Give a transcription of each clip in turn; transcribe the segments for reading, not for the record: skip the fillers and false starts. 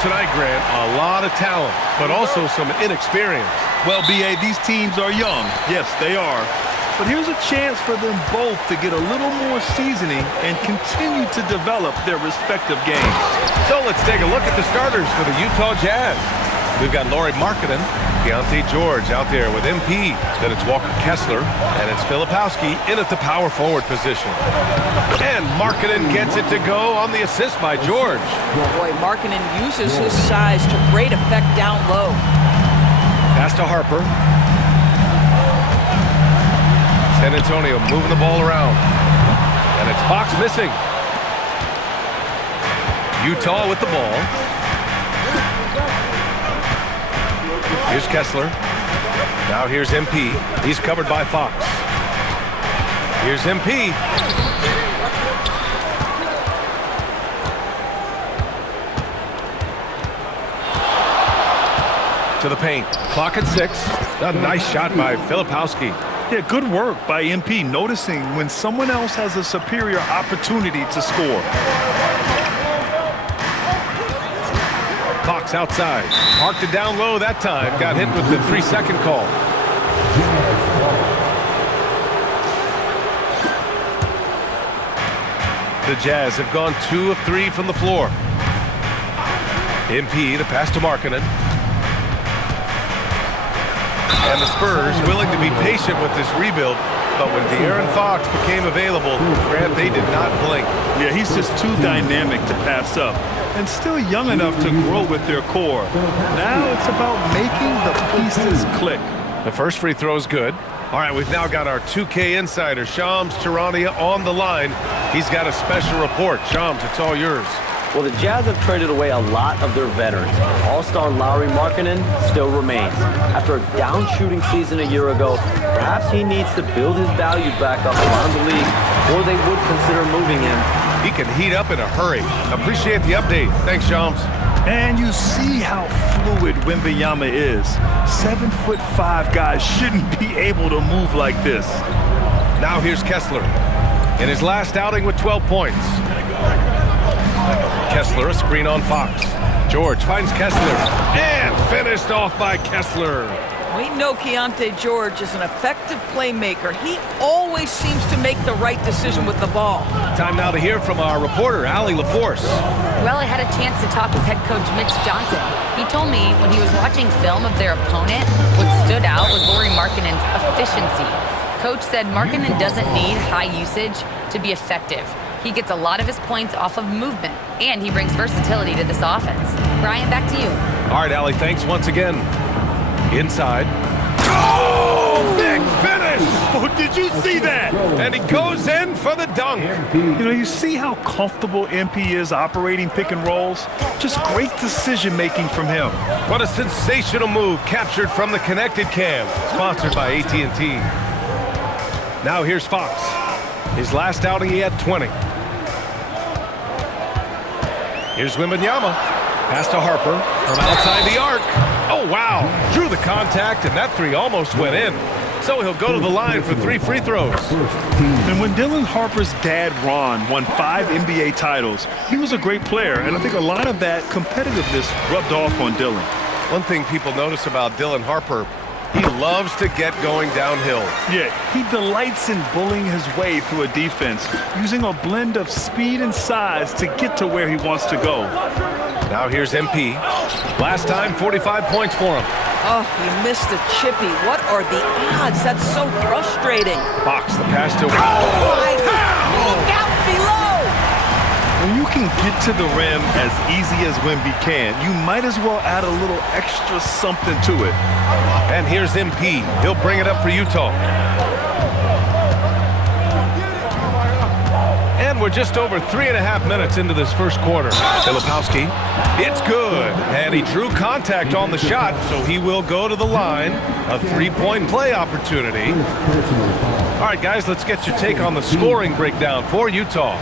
tonight, Grant. A lot of talent, but also some inexperience. Well, B.A., these teams are young. Yes, they are. But here's a chance for them both to get a little more seasoning and continue to develop their respective games. So let's take a look at the starters for the Utah Jazz. We've got Lauri Markkanen, Keyonte George out there with MP. Then it's Walker Kessler, and it's Filipowski in at the power forward position. And Markkanen gets it to go on the assist by George. Boy, Markkanen uses his size to great effect down low. Pass to Harper. San Antonio moving the ball around. And it's Fox missing. Utah with the ball. Here's Kessler. Now here's MP. He's covered by Fox. Here's MP. To the paint. Clock at 6. A nice shot by Filipowski. Yeah, good work by MP, noticing when someone else has a superior opportunity to score. Fox outside. Parked it down low that time. Got hit with the 3-second call. The Jazz have gone 2 of 3 from the floor. MP, the pass to Markkanen. And the Spurs willing to be patient with this rebuild, but when De'Aaron Fox became available, Grant, they did not blink. Yeah, he's just too dynamic to pass up, and still young enough to grow with their core. Now it's about making the pieces click. The first free throw is good. All right, we've now got our 2K insider, Shams Charania, on the line. He's got a special report. Shams, it's all yours. Well, the Jazz have traded away a lot of their veterans. All-star Lauri Markkanen still remains. After a down-shooting season a year ago, perhaps he needs to build his value back up around the league before they would consider moving him. He can heat up in a hurry. Appreciate the update. Thanks, Shams. And you see how fluid Wembanyama is. 7'5" guys shouldn't be able to move like this. Now here's Kessler. In his last outing with 12 points. Kessler, a screen on Fox. George finds Kessler. And finished off by Kessler. We know Keyonte George is an effective playmaker. He always seems to make the right decision with the ball. Time now to hear from our reporter, Allie LaForce. Well, I had a chance to talk with head coach Mitch Johnson. He told me when he was watching film of their opponent, what stood out was Lauri Markkanen's efficiency. Coach said Markkanen doesn't need high usage to be effective. He gets a lot of his points off of movement, and he brings versatility to this offense. Brian, back to you. All right, Allie, thanks once again. Inside. Oh, big finish! Oh, did you see that? And he goes in for the dunk. You know, you see how comfortable MP is operating pick and rolls? Just great decision-making from him. What a sensational move captured from the Connected Cam, sponsored by AT&T. Now here's Fox. His last outing, he had 20. Here's Wembanyama. Pass to Harper from outside the arc. Oh, wow. Drew the contact, and that three almost went in. So he'll go to the line for 3 free throws. And when Dylan Harper's dad, Ron, won 5 NBA titles, he was a great player, and I think a lot of that competitiveness rubbed off on Dylan. One thing people notice about Dylan Harper, he loves to get going downhill. Yeah, he delights in bullying his way through a defense, using a blend of speed and size to get to where he wants to go. Now here's MP. Last time, 45 points for him. Oh, he missed the chippy. What are the odds? That's so frustrating. Fox, the pass to... Oh, my God. Look out below. When you can get to the rim as easy as Wemby can, you might as well add a little extra something to it. And here's MP. He'll bring it up for Utah. And we're just over 3.5 minutes into this first quarter. Filipowski, it's good. And he drew contact on the shot, so he will go to the line. A 3-point play opportunity. All right, guys, let's get your take on the scoring breakdown for Utah.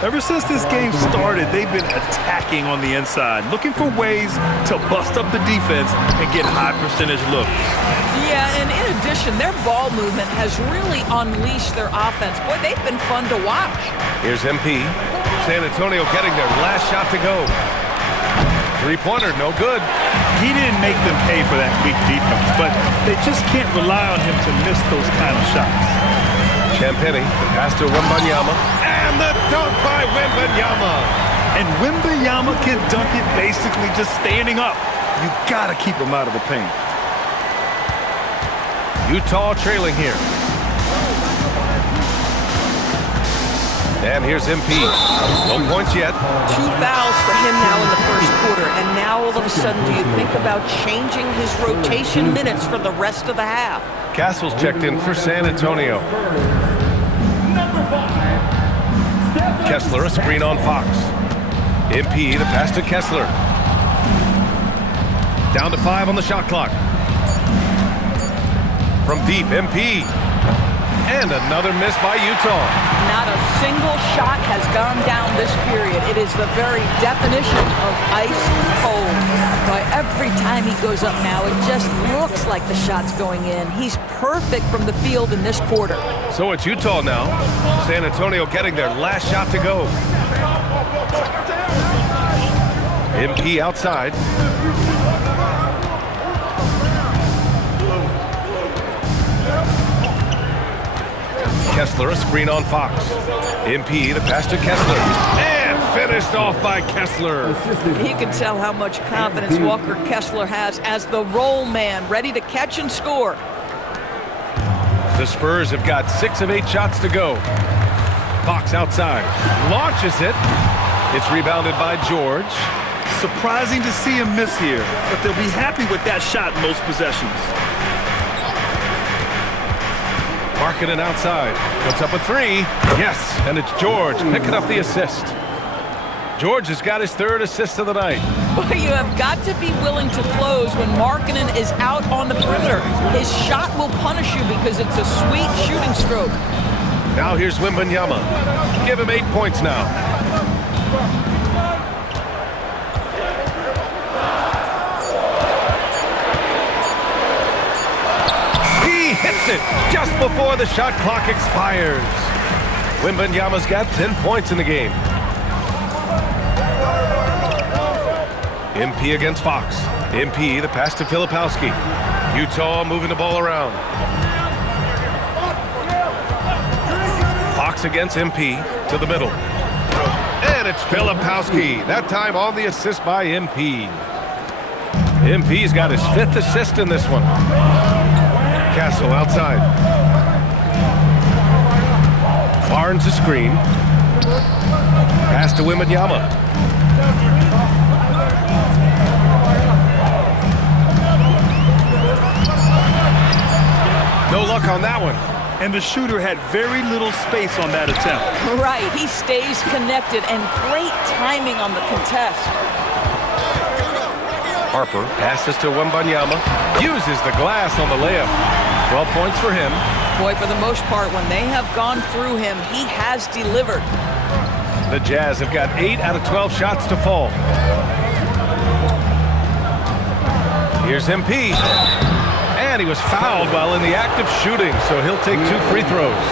Ever since this game started, they've been attacking on the inside, looking for ways to bust up the defense and get high percentage looks. Yeah, and in addition, their ball movement has really unleashed their offense. Boy, they've been fun to watch. Here's MP. San Antonio getting their last shot to go. Three-pointer, no good. He didn't make them pay for that weak defense, but they just can't rely on him to miss those kind of shots. Champagny, the pass to Wembanyama, and the dunk by Wembanyama. And Wembanyama can dunk it basically just standing up. You gotta keep him out of the paint. Utah trailing here. And here's MP. No points yet. 2 fouls for him now in the first quarter. And now all of a sudden, do you think about changing his rotation minutes for the rest of the half? Castle's checked in for San Antonio. Kessler, a screen on Fox. MP, the pass to Kessler. Down to 5 on the shot clock. From deep, MP. And another miss by Utah. Not a single shot has gone down this period. It is the very definition of ice cold. By every time he goes up now, it just looks like the shot's going in. He's perfect from the field in this quarter. So it's Utah now. San Antonio getting their last shot to go. MP outside. Kessler, a screen on Fox. MP, the pass to Kessler. And finished off by Kessler. You can tell how much confidence Walker Kessler has as the roll man, ready to catch and score. The Spurs have got 6 of 8 shots to go. Fox outside. Launches it. It's rebounded by George. Surprising to see him miss here, but they'll be happy with that shot in most possessions. Markkanen outside. Puts up a 3. Yes, and it's George picking up the assist. George has got his 3rd assist of the night. Well, you have got to be willing to close when Markkanen is out on the perimeter. His shot will punish you because it's a sweet shooting stroke. Now here's Wembanyama. Give him 8 points now. Hits it just before the shot clock expires. Wembanyama's got 10 points in the game. MP against Fox. MP, the pass to Filipowski. Utah moving the ball around. Fox against MP to the middle. And it's Filipowski. That time on the assist by MP. MP's got his 5th assist in this one. Castle outside. Barnes a screen. Pass to Wembanyama. No luck on that one. And the shooter had very little space on that attempt. Right, he stays connected and great timing on the contest. Harper passes to Wembanyama. Uses the glass on the layup. 12 points for him. Boy, for the most part, when they have gone through him, he has delivered. The Jazz have got 8 out of 12 shots to fall. Here's MP. And he was fouled while in the act of shooting, so he'll take 2 free throws.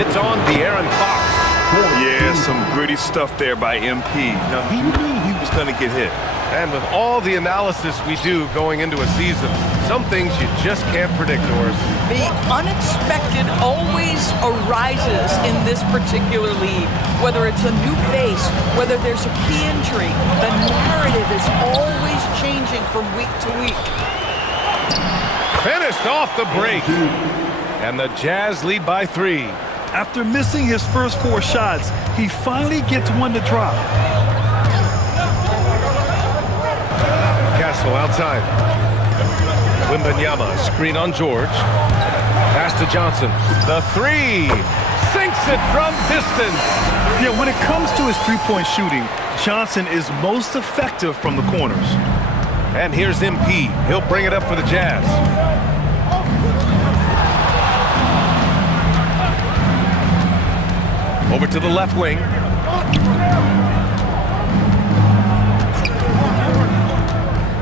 It's on De'Aaron Fox. Yeah, some gritty stuff there by MP. Now, he knew he was going to get hit. And with all the analysis we do going into a season, some things you just can't predict, Doris. The unexpected always arises in this particular league. Whether it's a new face, whether there's a key injury, the narrative is always changing from week to week. Finished off the break. And the Jazz lead by 3. After missing his first 4 shots, he finally gets one to drop. Castle outside. Wembanyama, screen on George. Pass to Johnson. The 3. Sinks it from distance. Yeah, when it comes to his three-point shooting, Johnson is most effective from the corners. And here's MP. He'll bring it up for the Jazz. Over to the left wing.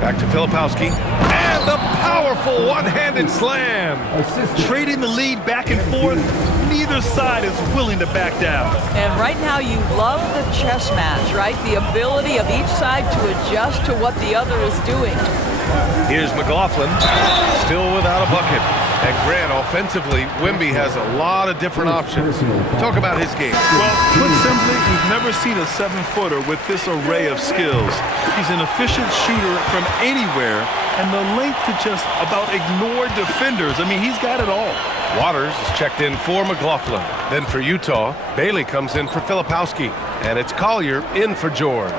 Back to Filipowski. And the powerful one-handed slam. Trading the lead back and forth, neither side is willing to back down. And right now you love the chess match, right? The ability of each side to adjust to what the other is doing. Here's McLaughlin, still without a bucket. And Grant, offensively, Wemby has a lot of different options. Talk about his game. Well, put simply, we've never seen a 7-footer with this array of skills. He's an efficient shooter from anywhere, and the length to just about ignore defenders. I mean, he's got it all. Waters is checked in for McLaughlin. Then for Utah, Bailey comes in for Filipowski. And it's Collier in for George.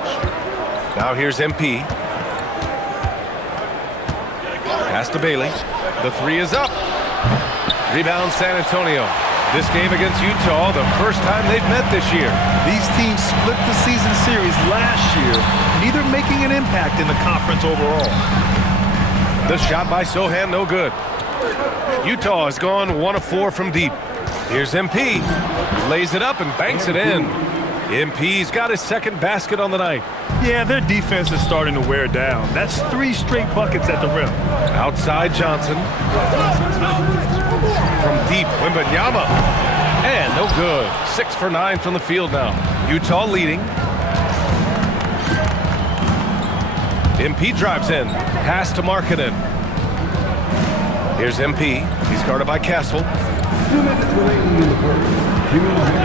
Now here's MP. Pass to Bailey. The three is up. Rebound San Antonio. This game against Utah, the first time they've met this year. These teams split the season series last year, neither making an impact in the conference overall. The shot by Sohan, no good. Utah has gone 1 of 4 from deep. Here's MP. Lays it up and banks it in. MP's got his second basket on the night. Yeah, their defense is starting to wear down. That's 3 straight buckets at the rim. Outside Johnson. From deep, Wembanyama. And no good. 6 for 9 from the field now. Utah leading. MP drives in. Pass to Markkanen. Here's MP. He's guarded by Castle.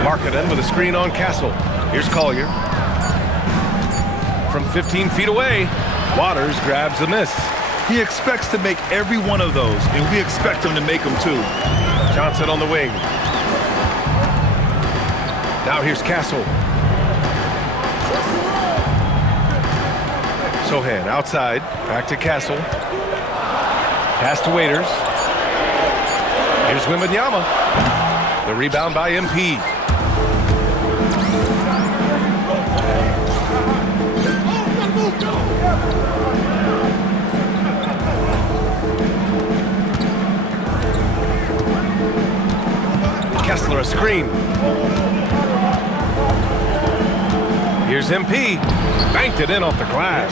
Markkanen with a screen on Castle. Here's Collier. From 15 feet away, Waters grabs the miss. He expects to make every one of those, and we expect him to make them too. Johnson on the wing. Now here's Castle. Sohan outside. Back to Castle. Pass to Waiters. Here's Wembanyama. The rebound by MP. Kessler a screen. Here's MP. Banked it in off the glass.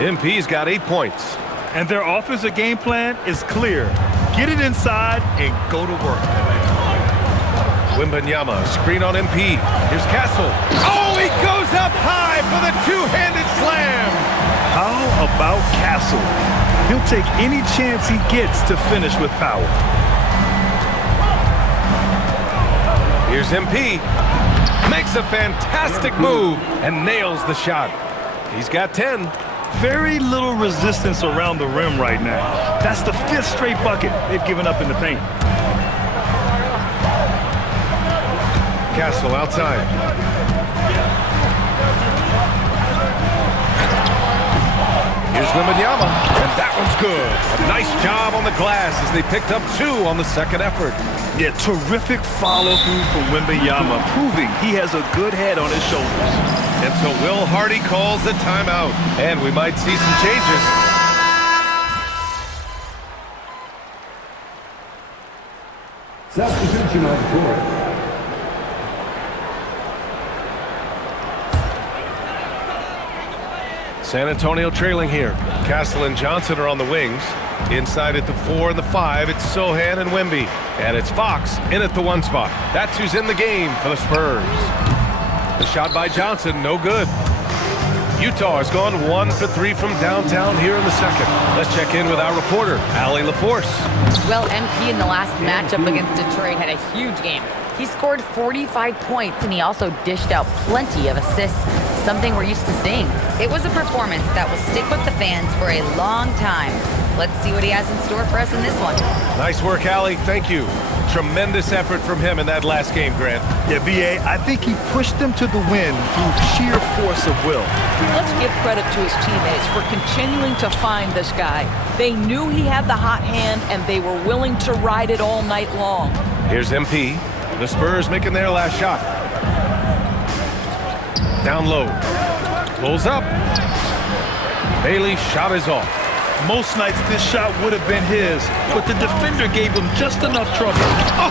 MP's got 8 points. And their offensive game plan is clear. Get it inside and go to work. Wembanyama, screen on MP. Here's Castle. Oh, he goes up high for the two-handed slam. How about Castle? He'll take any chance he gets to finish with power. Here's MP. Makes a fantastic move and nails the shot. He's got 10. Very little resistance around the rim right now. That's the 5th straight bucket they've given up in the paint. Castle outside. Here's Wembanyama, and that one's good. A nice job on the glass as they picked up 2 on the second effort. Yeah, terrific follow-through from Wembanyama, proving he has a good head on his shoulders. And so Will Hardy calls the timeout, and we might see some changes. Substitution on the court. San Antonio trailing here. Castle and Johnson are on the wings. Inside at the 4 and the 5, it's Sohan and Wemby. And it's Fox in at the 1 spot. That's who's in the game for the Spurs. The shot by Johnson, no good. Utah has gone 1 for 3 from downtown here in the second. Let's check in with our reporter, Allie LaForce. Well, MP in the last matchup against Detroit had a huge game. He scored 45 points, and he also dished out plenty of assists, something we're used to seeing. It was a performance that will stick with the fans for a long time. Let's see what he has in store for us in this one. Nice work, Allie. Thank you. Tremendous effort from him in that last game, Grant. Yeah, B.A., I think he pushed them to the win through sheer force of will. Let's give credit to his teammates for continuing to find this guy. They knew he had the hot hand, and they were willing to ride it all night long. Here's MP. The Spurs making their last shot. Down low. Pulls up. Bailey's shot is off. Most nights this shot would have been his, but the defender gave him just enough trouble.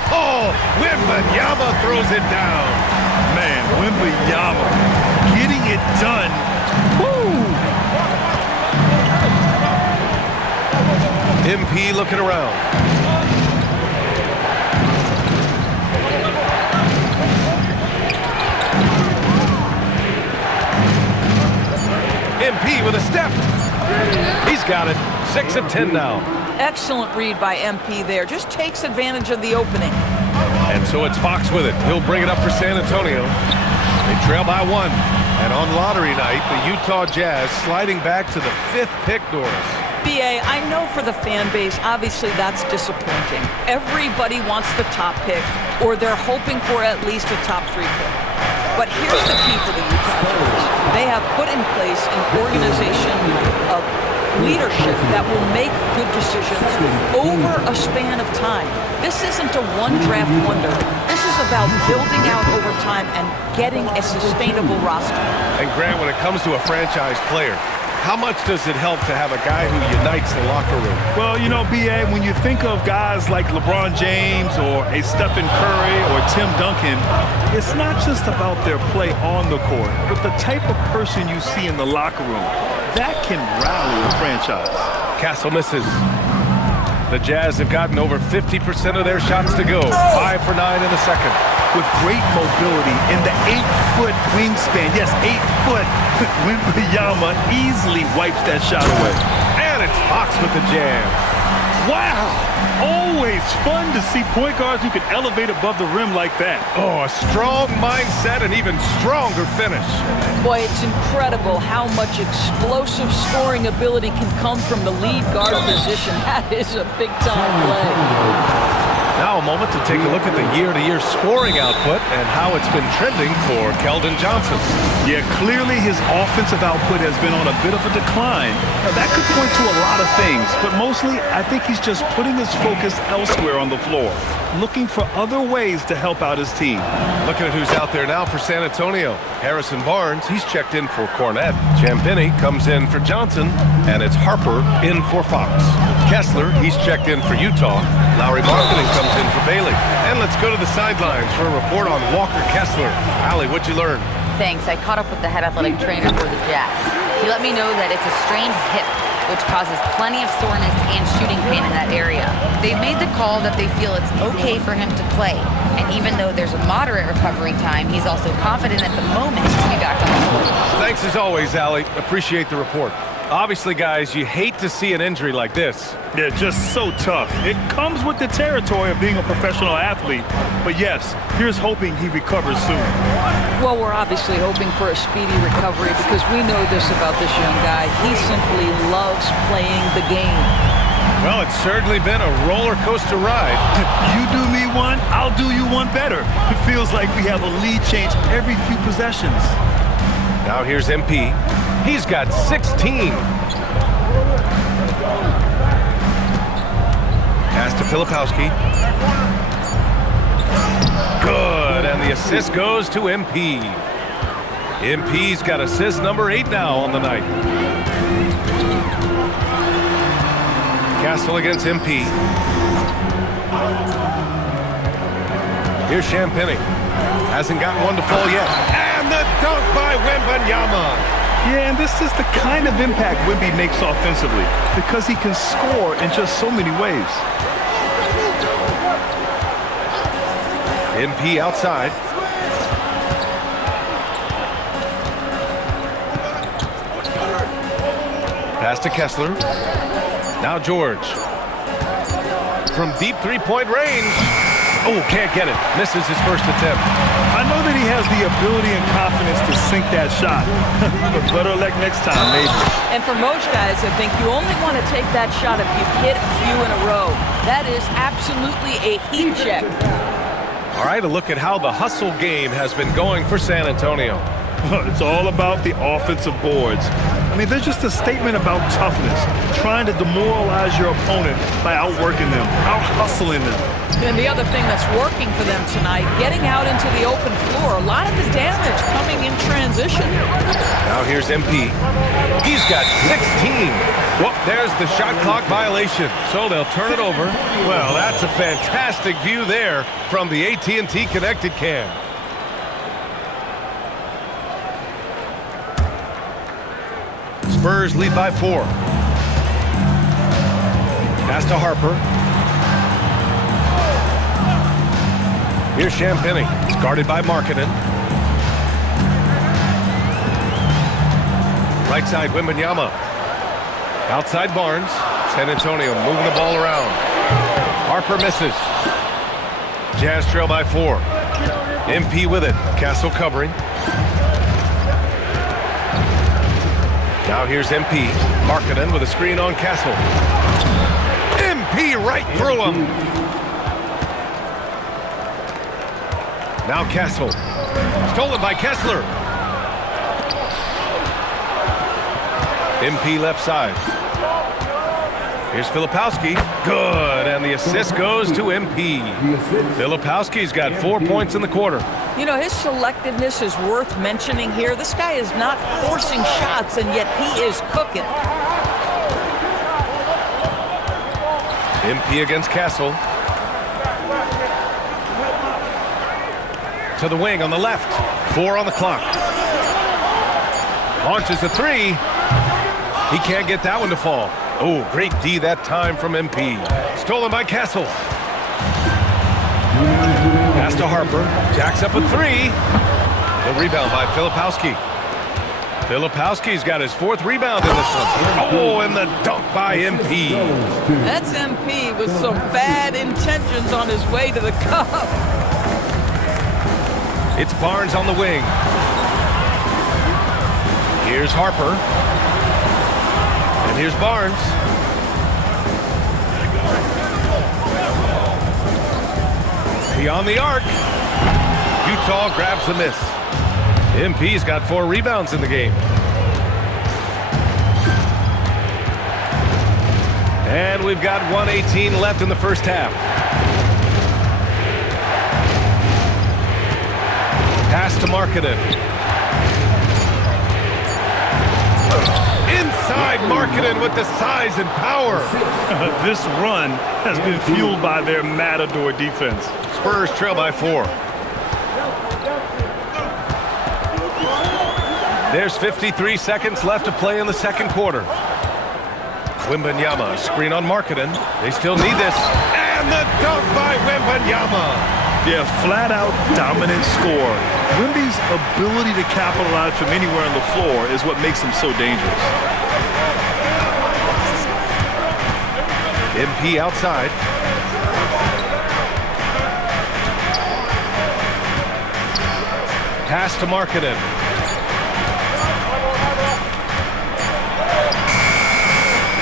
Oh, Wembanyama throws it down. Man, Wembanyama getting it done. Woo! MP looking around. step. He's got it. 6 of 10 now. Excellent read by MP there. Just takes advantage of the opening. And so it's Fox with it. He'll bring it up for San Antonio. They trail by 1. And on lottery night, the Utah Jazz sliding back to the 5th pick, Doris. BA, I know for the fan base, obviously that's disappointing. Everybody wants the top pick, or they're hoping for at least a top 3 pick. But here's the key for the Utah Jazz. They have put in place an organization of leadership that will make good decisions over a span of time. This isn't a one-draft wonder. This is about building out over time and getting a sustainable roster. And Grant, when it comes to a franchise player, how much does it help to have a guy who unites the locker room? Well, you know, B.A., when you think of guys like LeBron James or a Stephen Curry or Tim Duncan, it's not just about their play on the court, but the type of person you see in the locker room. That can rally a franchise. Castle misses. The Jazz have gotten over 50% of their shots to go. 5 for 9 in the second. With great mobility in the 8-foot wingspan. Yes, 8-foot. Wembanyama easily wipes that shot away. And it's Fox with the jam. Wow! Always fun to see point guards who can elevate above the rim like that. Oh, a strong mindset and even stronger finish. Boy, it's incredible how much explosive scoring ability can come from the lead guard position. That is a big-time play. Now a moment to take a look at the year-to-year scoring output and how it's been trending for Keldon Johnson. Yeah, clearly his offensive output has been on a bit of a decline. Now, that could point to a lot of things, but mostly I think he's just putting his focus elsewhere on the floor, looking for other ways to help out his team. Looking at who's out there now for San Antonio. Harrison Barnes, he's checked in for Cornette. Champagnie comes in for Johnson, and it's Harper in for Fox. Kessler, he's checked in for Utah. Lauri Markkanen comes in for Bailey. And let's go to the sidelines for a report on Walker Kessler. Allie, what'd you learn? Thanks. I caught up with the head athletic trainer for the Jazz. He let me know that it's a strained hip, which causes plenty of soreness and shooting pain in that area. They've made the call that they feel it's okay for him to play. And even though there's a moderate recovery time, he's also confident at the moment to be back on the floor. Thanks as always, Allie. Appreciate the report. Obviously, guys, you hate to see an injury like this. Yeah, just so tough. It comes with the territory of being a professional athlete. But yes, here's hoping he recovers soon. Well, we're obviously hoping for a speedy recovery because we know this about this young guy. He simply loves playing the game. Well, it's certainly been a roller coaster ride. You do me one, I'll do you one better. It feels like we have a lead change every few possessions. Now here's MP. He's got 16. Pass to Filipowski. Good, and the assist goes to MP. MP's got assist number 8 now on the night. Castle against MP. Here's Champagnie. Hasn't gotten one to fall yet. And the dunk by Wembanyama. Yeah, and this is the kind of impact Wemby makes offensively because he can score in just so many ways. MP outside. Pass to Kessler. Now George. From deep three-point range. Oh, can't get it. Misses his first attempt. I know that he has the ability and confidence to sink that shot. But better luck next time, maybe. And for most guys, I think you only want to take that shot if you've hit a few in a row. That is absolutely a heat check. All right, a look at how the hustle game has been going for San Antonio. It's all about the offensive boards. I mean, they're just a statement about toughness, trying to demoralize your opponent by outworking them, out-hustling them. And the other thing that's working for them tonight, getting out into the open floor. A lot of the damage coming in transition. Now here's MP. He's got 16. Well, there's the shot clock violation, so they'll turn it over. Well, that's a fantastic view there from the AT&T Connected Cam. Spurs lead by 4. Pass to Harper. Here's Champagnie. He's guarded by Markkanen. Right side, Wembanyama. Outside Barnes. San Antonio moving the ball around. Harper misses. Jazz trail by 4. MP with it. Castle covering. Now here's MP. Markkanen with a screen on Castle. MP right through him. Now Castle. Stolen by Kessler. MP left side. Here's Filipowski. Good, and the assist goes to MP. Filipowski's got 4 points in the quarter. You know, his selectiveness is worth mentioning here. This guy is not forcing shots, and yet he is cooking. MP against Castle. To the wing on the left. 4 on the clock. Launches a 3. He can't get that one to fall. Oh, great D that time from MP. Stolen by Castle. Pass to Harper. Jacks up a 3. The rebound by Filipowski. Filipowski's got his 4th rebound in this one. Oh, and the dunk by MP. That's MP with some bad intentions on his way to the cup. It's Barnes on the wing. Here's Harper. And here's Barnes. Beyond the arc. Utah grabs the miss. MP's got 4 rebounds in the game. And we've got 1:18 left in the first half. Pass to Markkanen. Inside Markkanen with the size and power. This run has been fueled by their Matador defense. Spurs trail by 4. There's 53 seconds left to play in the second quarter. Wembanyama, screen on Markkanen. They still need this. And the dunk by Wembanyama. Yeah, flat-out dominant score. Wemby's ability to capitalize from anywhere on the floor is what makes him so dangerous. MP outside. Pass to Markkanen.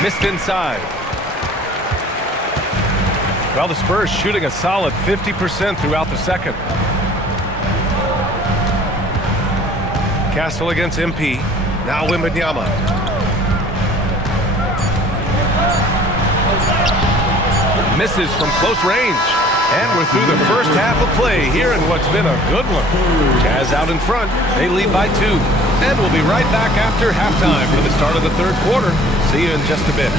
Missed inside. Well, the Spurs shooting a solid 50% throughout the second. Castle against MP. Now Wembanyama. Misses from close range. And we're through the first half of play here in what's been a good one. Jazz out in front. They lead by 2. And we'll be right back after halftime for the start of the third quarter. See you in just a bit.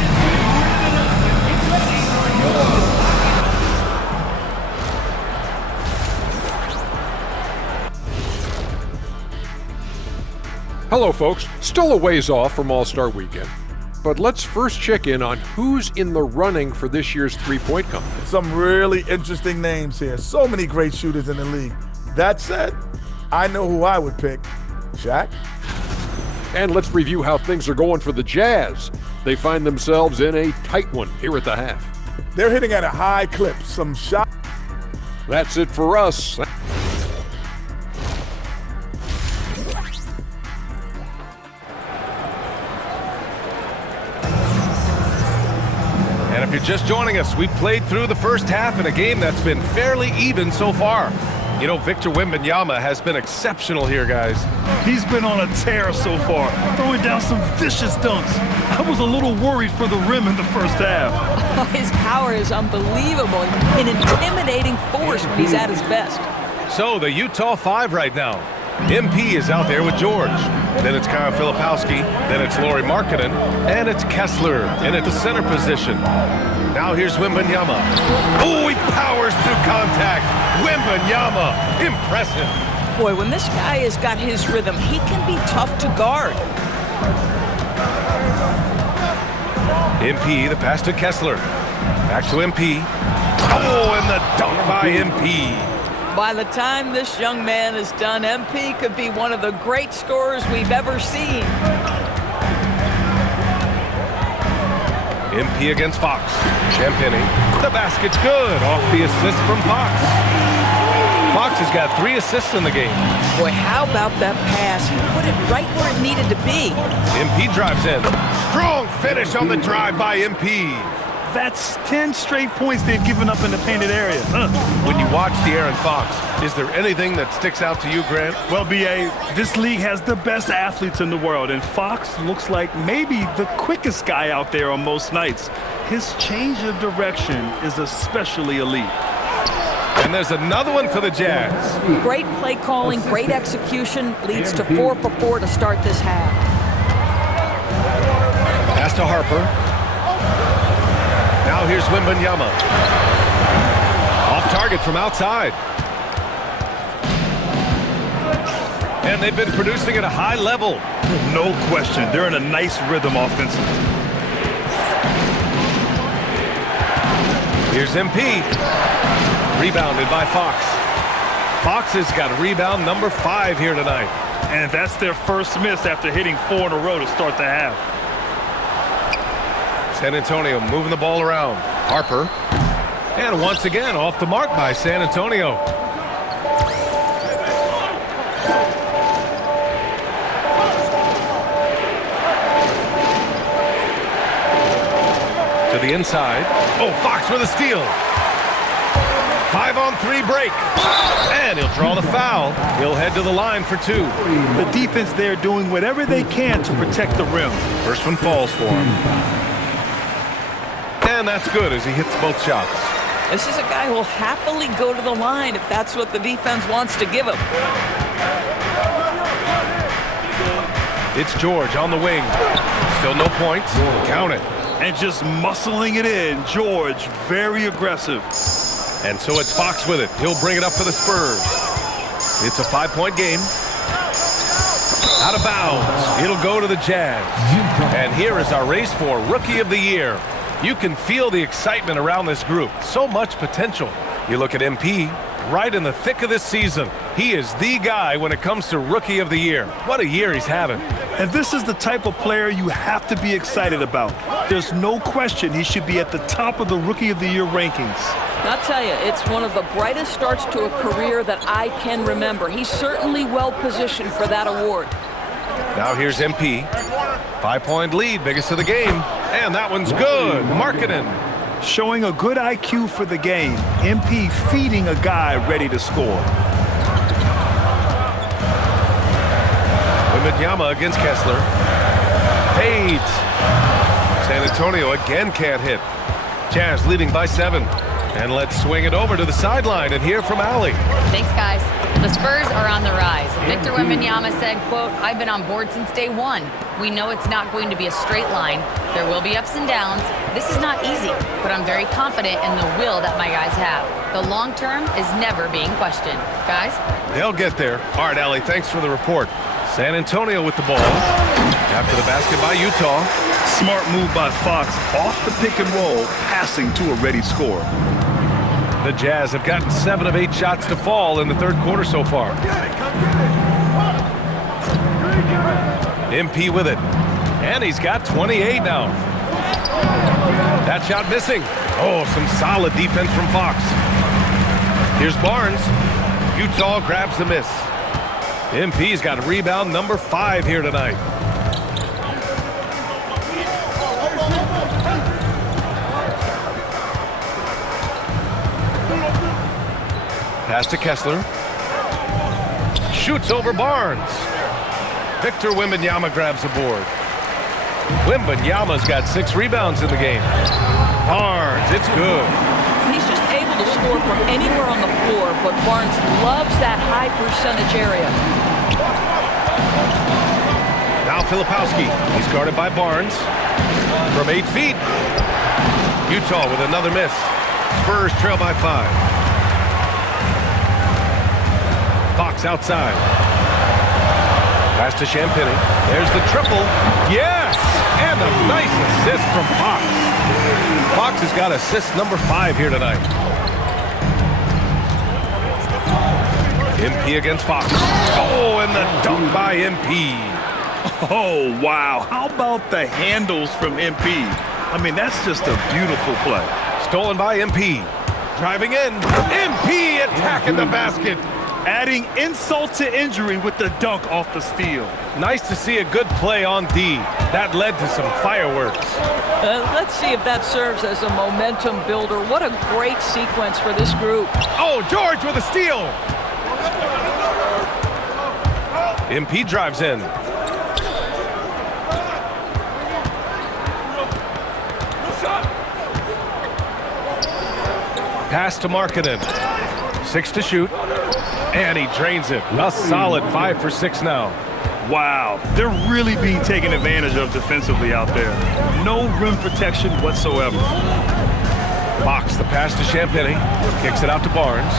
Hello, folks. Still a ways off from All-Star Weekend. But let's first check in on who's in the running for this year's three-point contest. Some really interesting names here. So many great shooters in the league. That said, I know who I would pick. Shaq? And let's review how things are going for the Jazz. They find themselves in a tight one here at the half. They're hitting at a high clip. Some shots. That's it for us. And if you're just joining us, we played through the first half in a game that's been fairly even so far. You know, Victor Wembanyama has been exceptional here, guys. He's been on a tear so far, throwing down some vicious dunks. I was a little worried for the rim in the first half. His power is unbelievable. An intimidating force when he's at his best. So the Utah 5 right now. MP is out there with George. Then it's Kyle Filipowski. Then it's Lauri Markkanen. And it's Kessler in at the center position. Now here's Wembanyama. Oh, he powers through contact. Wembanyama, impressive. Boy, when this guy has got his rhythm, he can be tough to guard. MP, the pass to Kessler. Back to MP. Oh, and the dunk by MP. By the time this young man is done, MP could be one of the great scorers we've ever seen. MP against Fox. Champagnie. The basket's good. Off the assist from Fox. Fox has got 3 assists in the game. Boy, how about that pass? He put it right where it needed to be. MP drives in. Strong finish on the drive by MP. That's 10 straight points they've given up in the painted area. When you watch De'Aaron Fox, is there anything that sticks out to you, Grant? Well, B.A., this league has the best athletes in the world, and Fox looks like maybe the quickest guy out there on most nights. His change of direction is especially elite. And there's another one for the Jazz. Great play calling, great execution, leads to 4 for 4 to start this half. Pass to Harper. Now here's Wembanyama. Off target from outside. And they've been producing at a high level. No question. They're in a nice rhythm offensively. Here's MP. Rebounded by Fox. Fox has got rebound number 5 here tonight. And that's their first miss after hitting 4 in a row to start the half. San Antonio moving the ball around. Harper. And once again off the mark by San Antonio. To the inside. Oh, Fox with a steal. 5-on-3 break. And he'll draw the foul. He'll head to the line for 2. The defense there doing whatever they can to protect the rim. First one falls for him. And that's good as he hits both shots. This is a guy who will happily go to the line if that's what the defense wants to give him. It's George on the wing. Still no points. Count it. And just muscling it in. George, very aggressive. And so it's Fox with it. He'll bring it up for the Spurs. It's a 5-point game. Out of bounds. It'll go to the Jazz. And here is our race for Rookie of the Year. You can feel the excitement around this group. So much potential. You look at MP, right in the thick of this season. He is the guy when it comes to Rookie of the Year. What a year he's having. And this is the type of player you have to be excited about. There's no question he should be at the top of the Rookie of the Year rankings. I'll tell you, it's one of the brightest starts to a career that I can remember. He's certainly well positioned for that award. Now here's MP. 5-point lead, biggest of the game. And that one's good. Markkanen. Showing a good IQ for the game. MP feeding a guy ready to score. Wembanyama against Kessler. Fades. San Antonio again can't hit. Jazz leading by 7. And let's swing it over to the sideline and hear from Allie. Thanks, guys. The Spurs are on the rise. Victor Wembanyama said, quote, "I've been on board since day one. We know it's not going to be a straight line. There will be ups and downs. This is not easy, but I'm very confident in the will that my guys have. The long term is never being questioned." Guys? They'll get there. All right, Allie, thanks for the report. San Antonio with the ball. After the basket by Utah. Smart move by Fox off the pick and roll, passing to a ready score. The Jazz have gotten 7 of 8 shots to fall in the third quarter so far. MP with it. And he's got 28 now. That shot missing. Oh, some solid defense from Fox. Here's Barnes. Utah grabs the miss. MP's got rebound number 5 here tonight. Pass to Kessler. Shoots over Barnes. Victor Wembanyama grabs the board. Wembanyama's got 6 rebounds in the game. Barnes, it's good. He's just able to score from anywhere on the floor, but Barnes loves that high percentage area. Now Filipowski. He's guarded by Barnes. From 8 feet. Utah with another miss. Spurs trail by 5. Fox outside. Pass to Champagnie. There's the triple. Yes! And a nice assist from Fox. Fox has got assist number 5 here tonight. MP against Fox. Oh, and the dunk by MP. Oh, wow. How about the handles from MP? I mean, that's just a beautiful play. Stolen by MP. Driving in. MP attacking the basket. Adding insult to injury with the dunk off the steal. Nice to see a good play on D. That led to some fireworks. Let's see if that serves as a momentum builder. What a great sequence for this group. Oh, George with a steal. MP drives in. Pass to Markkanen. 6 to shoot. And he drains it. A solid 5 for 6 now. Wow, they're really being taken advantage of defensively out there. No rim protection whatsoever. Fox, the pass to Champagnie. Kicks it out to Barnes.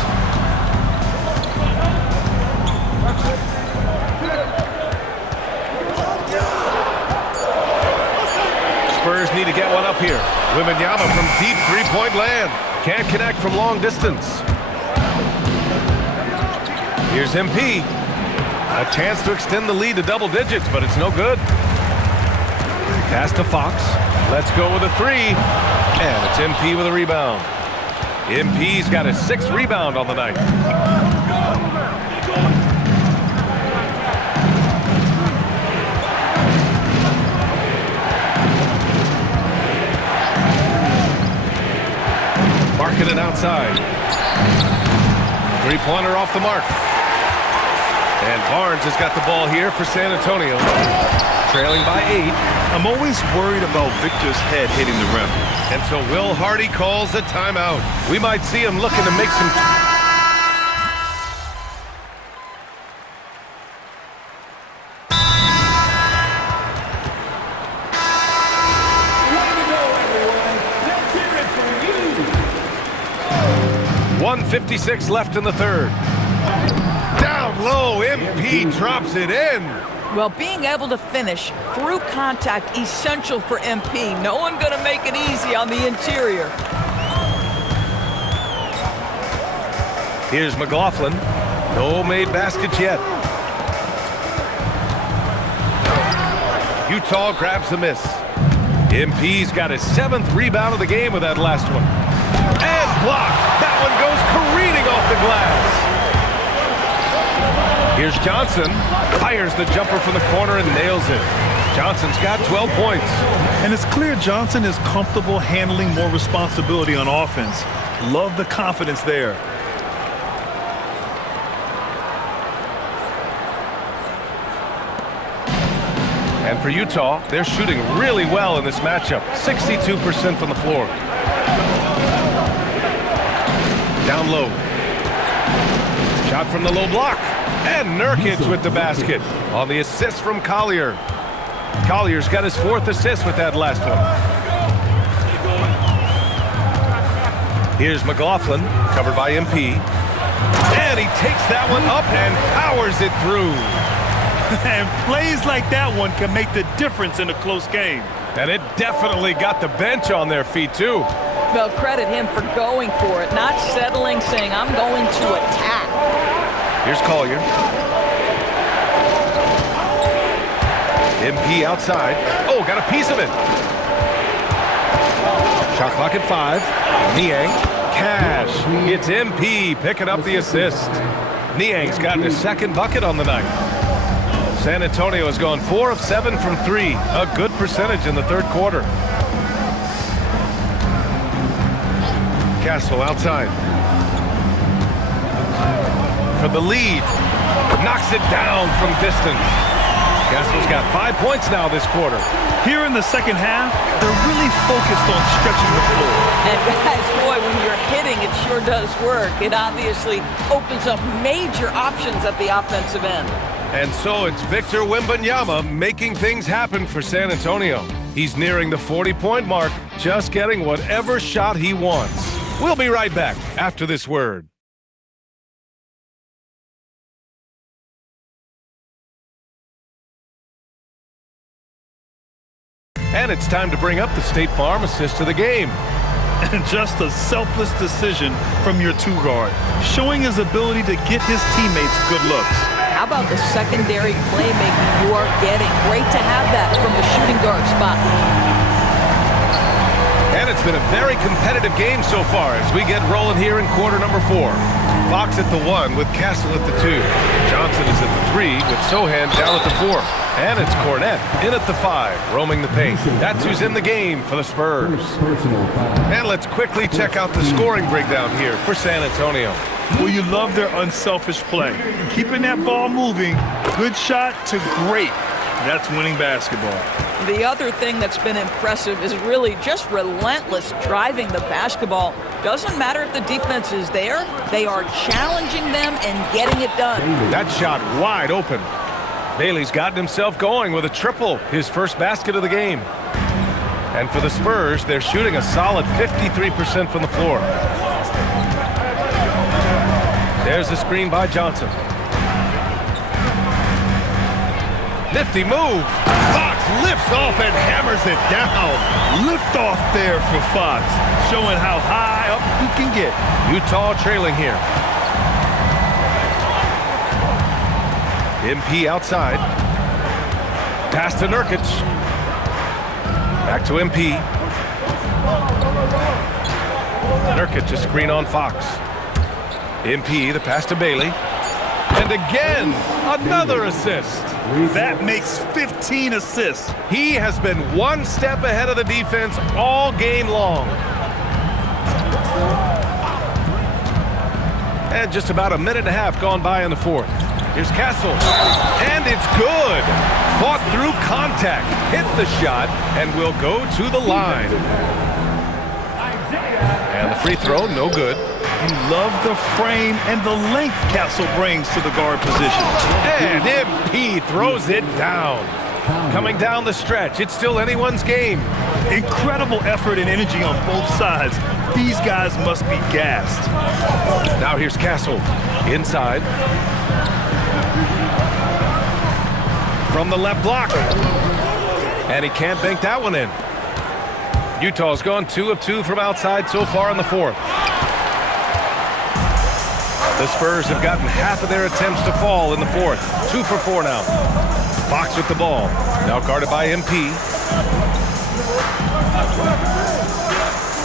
Spurs need to get one up here. Wembanyama from deep three-point land. Can't connect from long distance. Here's MP. A chance to extend the lead to double digits, but it's no good. Pass to Fox. Let's go with a 3. And it's MP with a rebound. MP's got his 6th rebound on the night. Markkanen outside. Three-pointer off the mark. And Barnes has got the ball here for San Antonio. Trailing by 8. I'm always worried about Victor's head hitting the rim. And so Will Hardy calls a timeout. We might see him looking to make some... Way to go, everyone. Let's hear it for you. 1:56 left in the third. Down low, MP drops it in. Well, being able to finish through contact, essential for MP. No one going to make it easy on the interior. Here's McLaughlin. No made baskets yet. Utah grabs the miss. MP's got his 7th rebound of the game with that last one. And blocked. That one goes careening off the glass. Here's Johnson. Fires the jumper from the corner and nails it. Johnson's got 12 points. And it's clear Johnson is comfortable handling more responsibility on offense. Love the confidence there. And for Utah, they're shooting really well in this matchup. 62% from the floor. Down low. Shot from the low block. And Nurkic with the basket on the assist from Collier. Collier's got his 4th assist with that last one. Here's McLaughlin, covered by MP. And he takes that one up and powers it through. And plays like that one can make the difference in a close game. And it definitely got the bench on their feet, too. Well, credit him for going for it, not settling, saying, I'm going to attack. Here's Collier. MP outside. Oh, got a piece of it. Shot clock at 5. Niang. Cash. It's MP picking up the assist. Niang's gotten his 2nd bucket on the night. San Antonio has gone 4 of 7 from 3. A good percentage in the 3rd quarter. Castle outside. For the lead. Knocks it down from distance. Castle's got 5 points now this quarter. Here in the second half, they're really focused on stretching the floor. And guys, boy, when you're hitting, it sure does work. It obviously opens up major options at the offensive end. And so it's Victor Wembanyama making things happen for San Antonio. He's nearing the 40-point mark, just getting whatever shot he wants. We'll be right back after this word. And it's time to bring up the State Farm assist of the game. And just a selfless decision from your 2-guard, showing his ability to get his teammates good looks. How about the secondary playmaking you are getting? Great to have that from the shooting guard spot. And it's been a very competitive game so far as we get rolling here in quarter number 4. Fox at the 1 with Castle at the 2. Johnson is at the 3 with Sohan down at the 4. And it's Cornette in at the 5, roaming the paint. That's who's in the game for the Spurs. And let's quickly check out the scoring breakdown here for San Antonio. Well, you love their unselfish play. Keeping that ball moving, good shot to great. That's winning basketball. The other thing that's been impressive is really just relentless driving the basketball. Doesn't matter if the defense is there, they are challenging them and getting it done. That shot wide open. Bailey's gotten himself going with a triple, his first basket of the game. And for the Spurs, they're shooting a solid 53% from the floor. There's the screen by Johnson. Nifty move. Fox lifts off and hammers it down. Lift off there for Fox, showing how high up he can get. Utah trailing here. MP outside. Pass to Nurkic. Back to MP. Nurkic a screen on Fox. MP, the pass to Bailey. And again, another assist. That makes 15 assists. He has been one step ahead of the defense all game long. And just about a minute and a half gone by in the 4th. Here's Castle. And it's good. Fought through contact, hit the shot, and will go to the line. And the free throw, no good. You love the frame and the length Castle brings to the guard position. And MP throws it down. Coming down the stretch, it's still anyone's game. Incredible effort and energy on both sides. These guys must be gassed. Now here's Castle. Inside. From the left block. And he can't bank that one in. Utah's gone 2 of 2 from outside so far in the 4th. The Spurs have gotten half of their attempts to fall in the 4th. 2 for 4 now. Fox with the ball. Now guarded by MP.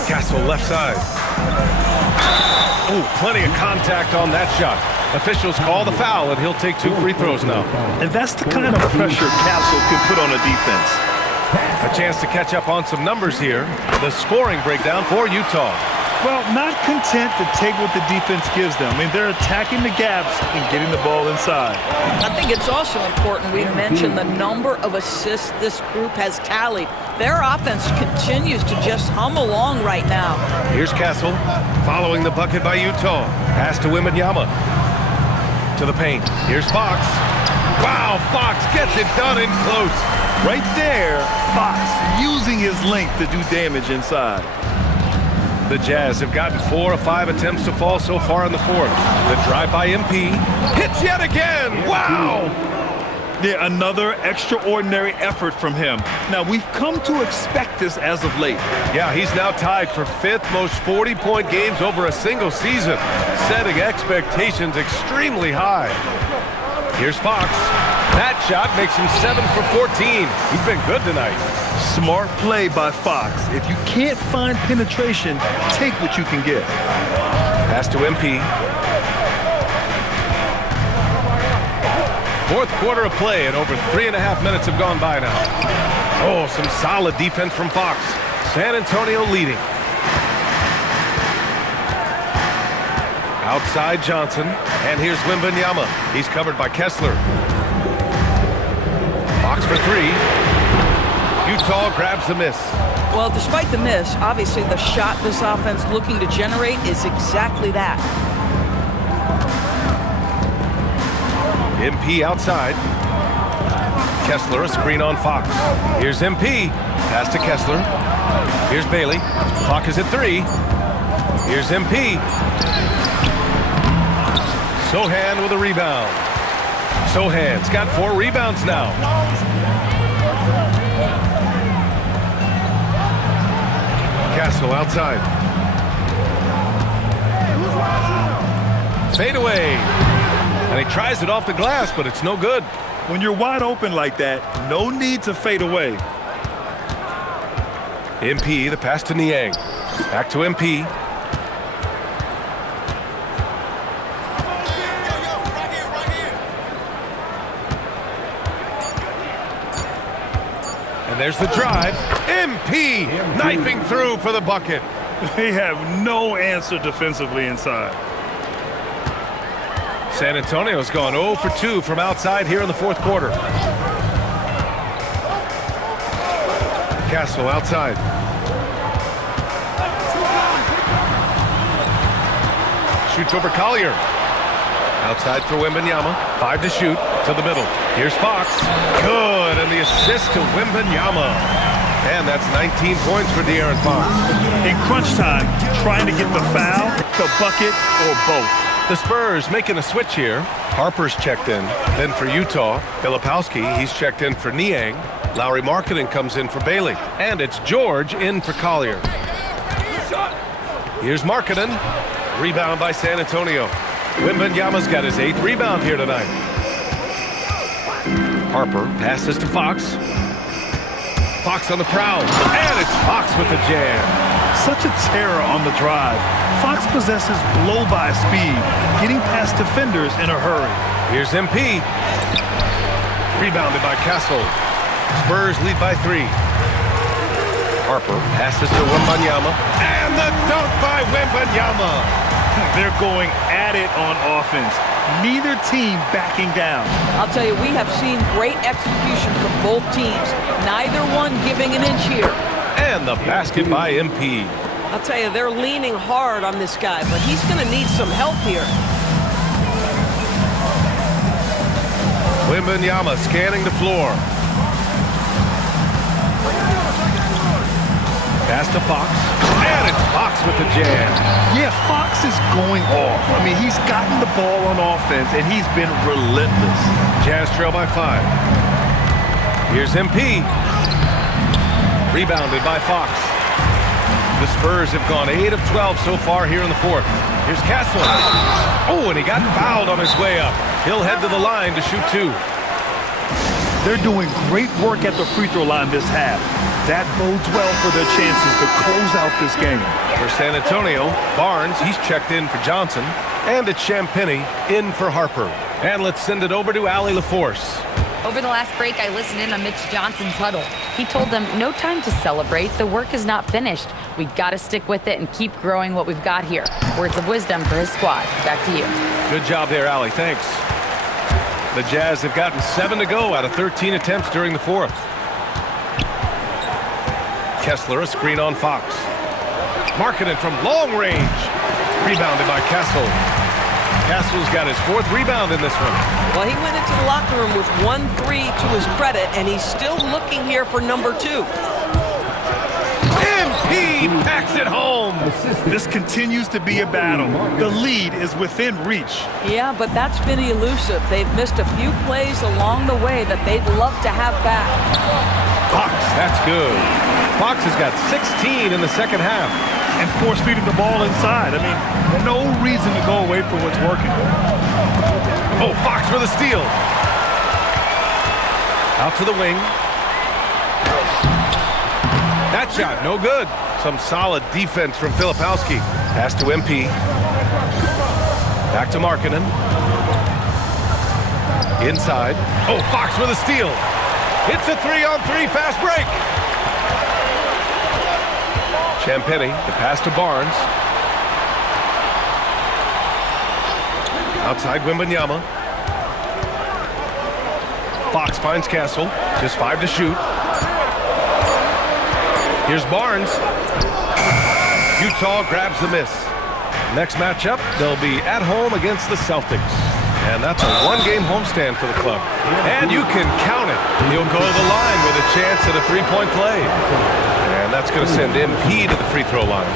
Castle left side. Oh, plenty of contact on that shot. Officials call the foul, and he'll take 2 free throws now. And that's the kind of pressure Castle can put on a defense. A chance to catch up on some numbers here. The scoring breakdown for Utah. Well, not content to take what the defense gives them. I mean, they're attacking the gaps and getting the ball inside. I think it's also important we mention the number of assists this group has tallied. Their offense continues to just hum along right now. Here's Castle following the bucket by Utah. Pass to Wembanyama. To the paint. Here's Fox. Wow, Fox gets it done in close. Right there, Fox using his length to do damage inside. The Jazz have gotten 4 of 5 attempts to fall so far in the 4th. The drive by MP. Hits yet again. Wow. Yeah, another extraordinary effort from him. Now, we've come to expect this as of late. Yeah, he's now tied for 5th most 40-point games over a single season, setting expectations extremely high. Here's Fox. That shot makes him 7 for 14. He's been good tonight. Smart play by Fox. If you can't find penetration, take what you can get. Pass to MP. 4th quarter of play, and over 3.5 minutes have gone by now. Oh, some solid defense from Fox. San Antonio leading. Outside Johnson, and here's Wembanyama. He's covered by Kessler. Fox for 3. Utah grabs the miss. Well, despite the miss, obviously the shot this offense looking to generate is exactly that. MP outside. Kessler, a screen on Fox. Here's MP. Pass to Kessler. Here's Bailey. Clock is at 3. Here's MP. Sohan with a rebound. Sohan's got 4 rebounds now. Castle outside. Fade away. And he tries it off the glass, but it's no good. When you're wide open like that, no need to fade away. MP, the pass to Niang. Back to MP. And there's the drive. MP knifing through for the bucket. They have no answer defensively inside. San Antonio's gone 0 for 2 from outside here in the fourth quarter. Castle outside. Shoots over Collier. Outside for Wembanyama. 5 to shoot. To the middle. Here's Fox. Good. And the assist to Wembanyama. And that's 19 points for De'Aaron Fox. In crunch time, trying to get the foul, the bucket, or both. The Spurs making a switch here. Harper's checked in. Then for Utah, Filipowski, he's checked in for Niang. Lauri Markkanen comes in for Bailey. And it's George in for Collier. Here's Markkanen. Rebound by San Antonio. Wembanyama's got his 8th rebound here tonight. Harper passes to Fox. Fox on the prowl. And it's Fox with the jam. Such a terror on the drive. Fox possesses blow-by speed, getting past defenders in a hurry. Here's MP. Rebounded by Castle. Spurs lead by 3. Harper passes to Wembanyama. And the dunk by Wembanyama. They're going at it on offense. Neither team backing down. I'll tell you, we have seen great execution from both teams. Neither one giving an inch here. And the basket by MP. I'll tell you, they're leaning hard on this guy, but he's going to need some help here. Wembanyama scanning the floor. Pass to Fox. And it's Fox with the jam. Yeah, Fox is going off. I mean, he's gotten the ball on offense, and he's been relentless. Jazz trail by 5. Here's MP. Rebounded by Fox. The Spurs have gone 8 of 12 so far here in the fourth. Here's Castle. Oh, and he got fouled on his way up. He'll head to the line to shoot 2. They're doing great work at the free throw line this half. That bodes well for their chances to close out this game. For San Antonio, Barnes, he's checked in for Johnson. And it's Champagnie in for Harper. And let's send it over to Allie LaForce. Over the last break, I listened in on Mitch Johnson's huddle. He told them, no time to celebrate. The work is not finished. We got to stick with it and keep growing what we've got here. Words of wisdom for his squad. Back to you. Good job there, Allie. Thanks. The Jazz have gotten 7 to go out of 13 attempts during the fourth. Kessler, a screen on Fox. Markkanen from long range. Rebounded by Castle. Castle's got his 4th rebound in this one. Well, he went into the locker room with 1-3 to his credit, and he's still looking here for number 2. MP packs it home. This continues to be a battle. The lead is within reach. Yeah, but that's been elusive. They've missed a few plays along the way that they'd love to have back. Fox, that's good. Fox has got 16 in the second half. And force feeding the ball inside. I mean, no reason to go away from what's working. Oh, Fox for the steal. Out to the wing. That shot, no good. Some solid defense from Filipowski. Pass to MP. Back to Markkanen. Inside. Oh, Fox with a steal. It's a 3-on-3 fast break. Champagnie, the pass to Barnes. Outside Wembanyama. Fox finds Castle. Just 5 to shoot. Here's Barnes. Utah grabs the miss. Next matchup, they'll be at home against the Celtics. And that's a 1-game homestand for the club. And you can count it. He'll go to the line with a chance at a 3-point play. And that's going to send MP to the free throw line.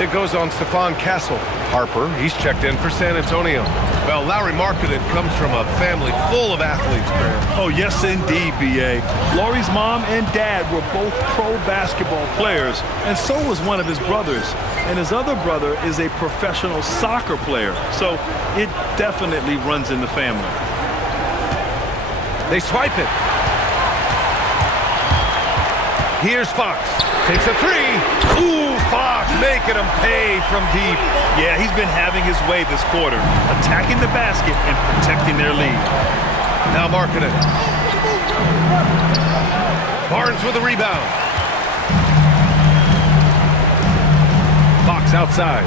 It goes on Stephon Castle. Harper, he's checked in for San Antonio. Well, Lauri Markkanen comes from a family full of athletes, Graham. Oh, yes, indeed, B.A. Lauri's mom and dad were both pro basketball players, and so was one of his brothers. And his other brother is a professional soccer player, so it definitely runs in the family. They swipe it. Here's Fox. Takes a three. Ooh, Fox making him pay from deep. Yeah, he's been having his way this quarter, attacking the basket and protecting their lead. Now Markkanen. Barnes with a rebound. Fox outside.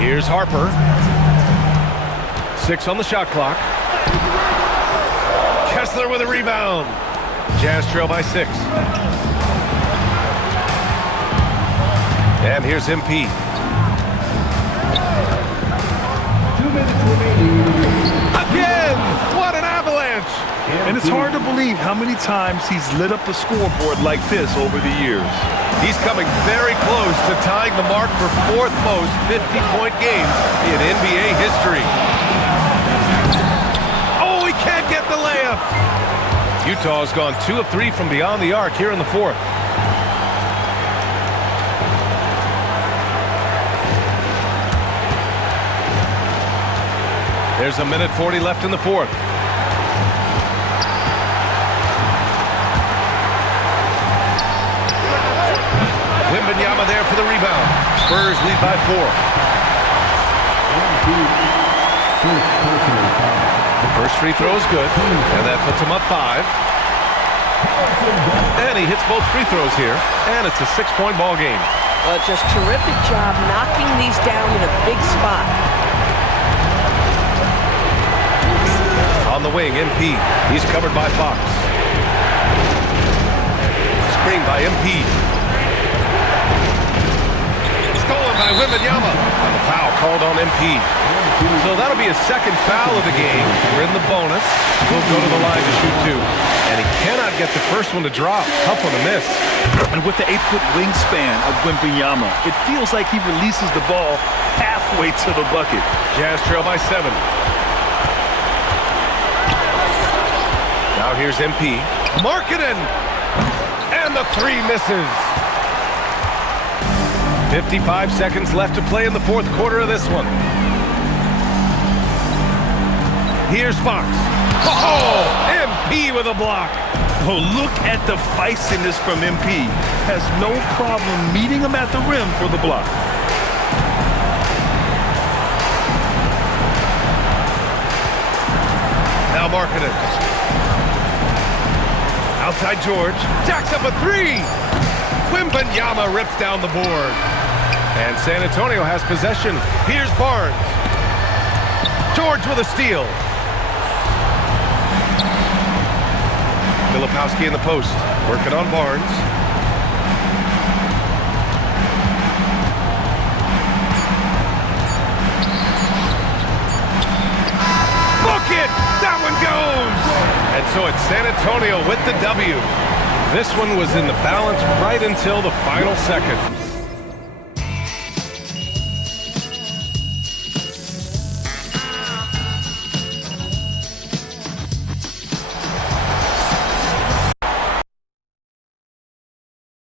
Here's Harper. 6 on the shot clock. Kessler with a rebound. Jazz trail by 6. And here's MP. 2 minutes remaining. Again! What an avalanche! And it's hard to believe how many times he's lit up the scoreboard like this over the years. He's coming very close to tying the mark for 4th most 50-point games in NBA history. Oh, he can't get the layup! Utah has gone 2 of 3 from beyond the arc here in the 4th. There's a minute 40 left in the 4th. Wembanyama there for the rebound. Spurs lead by 4. The first free throw is good, and that puts him up 5. And he hits both free throws here, and it's a 6-point ball game. Just terrific job knocking these down in a big spot. On the wing, MP. He's covered by Fox. Screen by MP. Stolen by Wembanyama. And the foul called on MP. So that'll be his 2nd foul of the game. We're in the bonus. He'll go to the line to shoot 2. And he cannot get the first one to drop. Tough one to miss. And with the 8-foot wingspan of Wembanyama, it feels like he releases the ball halfway to the bucket. Jazz trail by 7. Now here's MP. Markkanen! And the 3 misses. 55 seconds left to play in the 4th quarter of this one. Here's Fox. Oh! MP with a block. Oh, look at the feistiness from MP. Has no problem meeting him at the rim for the block. Now Markkanen. Outside George. Jacks up a 3. Wembanyama rips down the board. And San Antonio has possession. Here's Barnes. George with a steal. Filipowski in the post. Working on Barnes. Book it! That one goes! And so it's San Antonio with the W. This one was in the balance right until the final second.